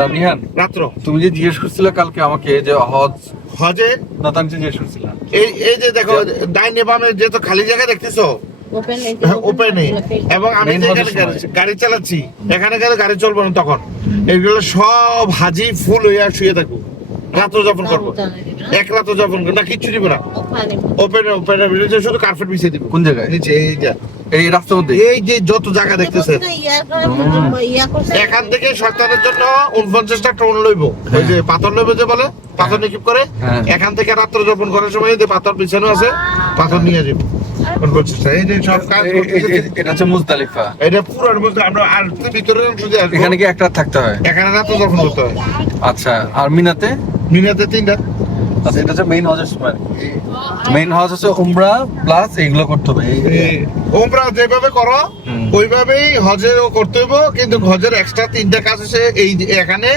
দামিহান রাত্র তুমি যে জিজ্ঞেস করছিলে কালকে আমাকে যে হজে না তো আমি জিজ্ঞেস করছিলাম এই যে দেখো ডাইনে বামে যে তো খালি জায়গা দেখতেছো ওপেনে, এবং আমি Main যেখানে হজের সময়। গাড়ি চালাচ্ছি এখানে গেলে গাড়ি চলবে না তখন। এগুলো সব হাজি ফুল হইয়া শুয়ে থাকবো, রাত্র যাপন করবো, এক রাত্র যাপন করবো না, কিচ্ছু দিব না। ওপেনে শুধু কার্পেট বিছিয়ে দিব। কোন জায়গায়? নিচে এই যে এই রাস্তার মধ্যে এই যে যত জায়গা দেখতেছেন, এখান থেকে শয়তানের জন্য 49টা টন লইব, ওই যে পাথর লইব যে বলে পাথর নিক্ষেপ করে, হ্যাঁ। এখান থেকে রাত্র যাপন করার সময় যে পাথর পিছনে আছে পাথর নিয়ে যাবো 49টা। এই যে সব কাজ করতেছে। এটা হচ্ছে মুজদালিফা। এটা পুরো মধ্যে আমরা আর ভিতরে যদি আসবো, এখানে কি এক রাত থাকতে হয়? এখানে রাত্র যাপন করতে হয়। আচ্ছা, আর মিনাতে? মিনাতে 3 রাত। আচ্ছা, এটা হচ্ছে মেইন হজের সময়। মেইন হজ হচ্ছে উমরা প্লাস এগুলো করতে হবে। ওমরা যেভাবে করো হুম। ওইভাবেই হজেও করতে হইব, কিন্তু হজের এক্সট্রা 3টা কাজ আছে এই যে এখানে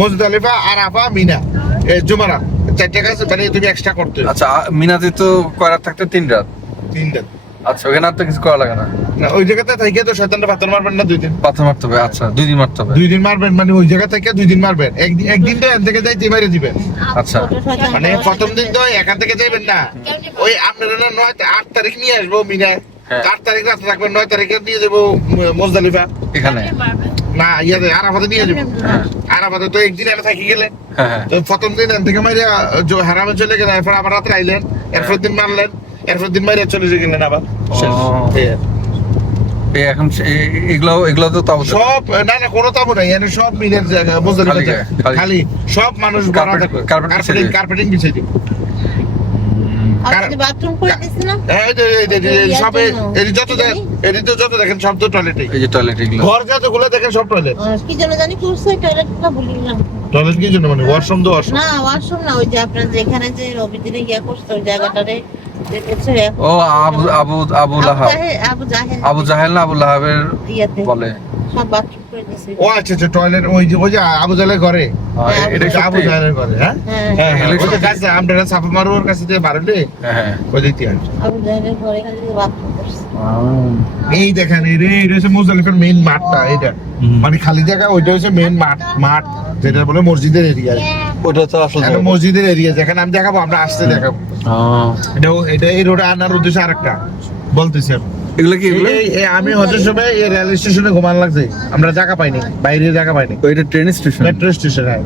মুজদালিফা, আরাফা, মিনা, জুমারা, 4টা কাজ মানে তুমি এক্সট্রা করতে হবে। আচ্ছা, মিনাতে তো কয় রাত থাকতে? 3 রাত। 3 রাত। আচ্ছা, ওখানে আর তো কিছু করা লাগে না। না, ওই জায়গাতে থেকে তো শয়তানটা পাথর মারবেন না 2 দিন। পাথর মারতে হবে। আচ্ছা, 2 দিন মারতে হবে। 2 দিন মারবেন মানে ওই জায়গা থেকে 2 দিন মারবেন, একদিন তো এখান থেকে যাইতে মেরে দিবেন। আচ্ছা, মানে প্রথম দিন তো এখান থেকে যাইবেন না, ওই আপনারা না 8 তারিখ নিয়ে আসবো মিনায়, হ্যাঁ। 8 তারিখ রাতে থাকবেন, 9 তারিখে নিয়ে যাবো মুজদালিফা। এখানে। না ইয়াতে আরাফাতে নিয়ে যাবো। আরাফাতে তো একদিন এনে থাকি গেলেন, হ্যাঁ হ্যাঁ। তো প্রথম দিন এখান থেকে মাইরে হারামে চলে গেলেন, এরপর আবার রাত্রে আইলেন, এরপর দিন মারলেন, এরপর দিন মাইরে চলে গেলেন আবার। শেষ। এই আর। এখন এগুলো তো তাও সব না কোনো তাবু নাই, এখানে সব মিনের জায়গা মুজদালিফা খালি, খালি। খালি সব মানুষ কার্পেটিং বিছিয়ে দিবে। বাথরুম করে দিছি না? সবে যত দেখেন সব তো টয়লেটই। এই যে টয়লেট এগুলো। ঘর যতগুলো দেখেন সব টয়লেট। কি জন্য জানি করছে টয়লেটটা ভুলিলাম। টয়লেট কি জন্য মানে ওয়াশরুম তো ওয়াশরুম। না ওয়াশরুম না, ওই যে আপনার যেখানে যে রবিদিনে গিয়া করছে ওই জায়গাটারে যে করছে ও আবু লাহাব। আবু জাহেল না আবু লাহাবের ইয়াতে বলে। সব বাথরুম করে দিছে। ও আচ্ছা টয়লেট ওই যে আবু জাহেলের ঘরে। এটা এটা আবু জাহেলের ঘরে। হ্যাঁ হ্যাঁ হ্যাঁ ওই যে কাছে আমরা সাফা মারুর কাছে দিয়ে বাড়লে হ্যাঁ। ওই দিতে হয়। আবু জাহেলের ঘরে খালি বাথরুম করছে। এই দেখেন এটা হচ্ছে মুজদালিফার মেইন মাঠটা, এটা মানে খালি জায়গা, ওইটা হচ্ছে মেইন মাঠ যেটা বলে মসজিদের এরিয়া। ওটা তো আসলে এটা মসজিদের এরিয়া, যেখানে আমি দেখাবো, আমরা আসতে দেখাবো। এটা এই রোডে আনার উদ্দেশ্য আরেকটা বলতেছি আমি। এগুলো কি এগুলো? আমি হজের সময় এই রেল স্টেশনে ঘুমান লাগছে, আমরা জায়গা পাইনি, বাইরে জায়গা পাইনি। ওইটা ট্রেন স্টেশন। Metro station. হ্যাঁ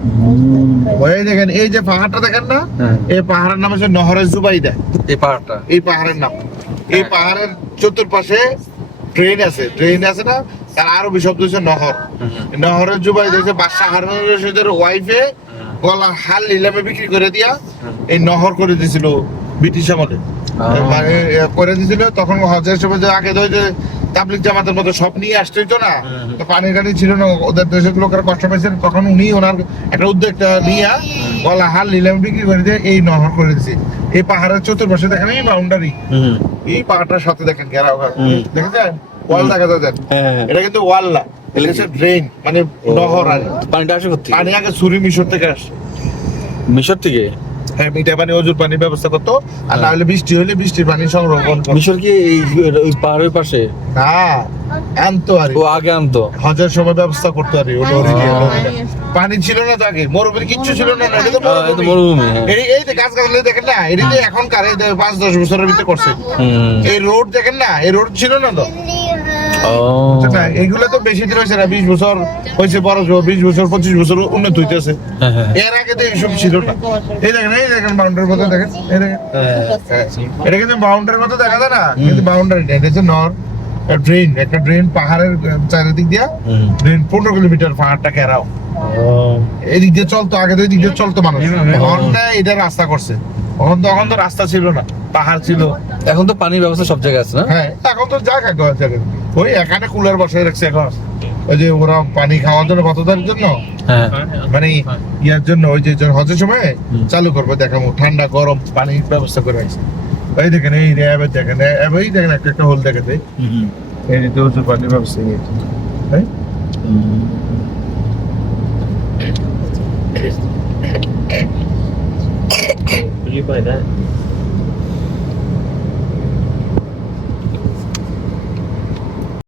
ওই দেখেন এই যে পাহাড়টা দেখেন না, হ্যাঁ। এই পাহাড়ের নাম হচ্ছে নহরে জুবাইদা। এই পাহাড়টা। এই পাহাড়ের নাম, এই পাহাড়ের চতুর্পাশে ট্রেন আছে না, তার আরবি শব্দ হচ্ছে নহর। নহরের জুবাইদা হচ্ছে বাদশাহ হারুন রশিদের ওয়াইফে গলার হাল নিলামে বিক্রি করে দিয়া এই নহর করে দিয়েছিল ব্রিটিশ আমলে। মানে করে দিয়েছিল তখন হজের সময় যে আগে ধরে তাবলিগ জামাতের মতো সব নিয়ে আসতে হইতো না, তো পানি টানি ছিল না, ওদের দেশের লোকেরা কষ্ট পেয়েছেন, তখন উনি ওনার একটা উদ্যোগটা নিয়ে গলা হাল নিলামে বিক্রি করে দিয়ে এই নহর করে দিয়েছে। এই পাহাড়ের চতুর্পাশে দেখেন এই বাউন্ডারি, এই পাহাড়টার সাথে দেখেন ঘেরাও, দেখেছেন ওয়াল দেখা যায়। এটা কিন্তু ওয়াল না, এটা হচ্ছে ড্রেন, মানে নহর। আর পানিটা আসে কোথা থেকে? পানি আগে সুরি মিশর থেকে আসে। মিশর থেকে? হ্যাঁ, মিঠা পানি অজুর পানির ব্যবস্থা করতো, আর না হলে বৃষ্টি হলে বৃষ্টির পানি সংরক্ষণ করতো। মিশর কি ওই পাহাড়ের পাশে? না আনতো আর ও আগে আনতো। হজের সময় ব্যবস্থা করতো আর পানি ছিল না তো আগে, মরুভূমি কিচ্ছু ছিল না, এটা তো এটা তো মরুভূমি। হ্যাঁ। এই যে গাছ গাছগুলো দেখেন না, এটা যে এখনকার 5-10 বছরের ভিতরে করছে। এই রোড দেখেন না, এই রোড ছিল না তো। ও এইগুলো তো বেশি দিন হয়েছে না, 20 বছর হয়েছে, বড় 20 বছর 25 বছর উন্নত হইতেছে। এর আগে তো এইসব ছিল না। এই দেখেন বাউন্ডারির মতো দেখেন, এই দেখেন এটা কিন্তু বাউন্ডারির মতো দেখা যায় না, কিন্তু বাউন্ডারি এটা হচ্ছে নর ড্রেন, একটা ড্রেন পাহাড়ের চারিদিক দিয়া ড্রেন 15 কিলোমিটার পাহাড়টা ঘেরাও। এদিক দিয়ে চলতো, আগে তো এদিক দিয়ে চলতো মানুষ, এখন এটা রাস্তা করছে। তখন তো রাস্তা ছিল না, পাহাড় ছিল। এখন তো পানির ব্যবস্থা সব জায়গায় আছে না? হ্যাঁ এখন তো জায়গা ওই এখানে কুলার বসায় রাখছে এখন, ওই যে ওরা পানি খাওয়ার জন্য, কতদারের জন্য, হ্যাঁ। মানে ইয়ার জন্য, ওই যে হজের সময় চালু করবে, দেখাবো ঠান্ডা গরম পানির ব্যবস্থা করে রাখছে। এই দেখেন এই র্যাবে দেখেন, এই দেখেন একটা হোল দেখেন, এই যে ওজুর পানির ব্যবস্থা। What do you buy that?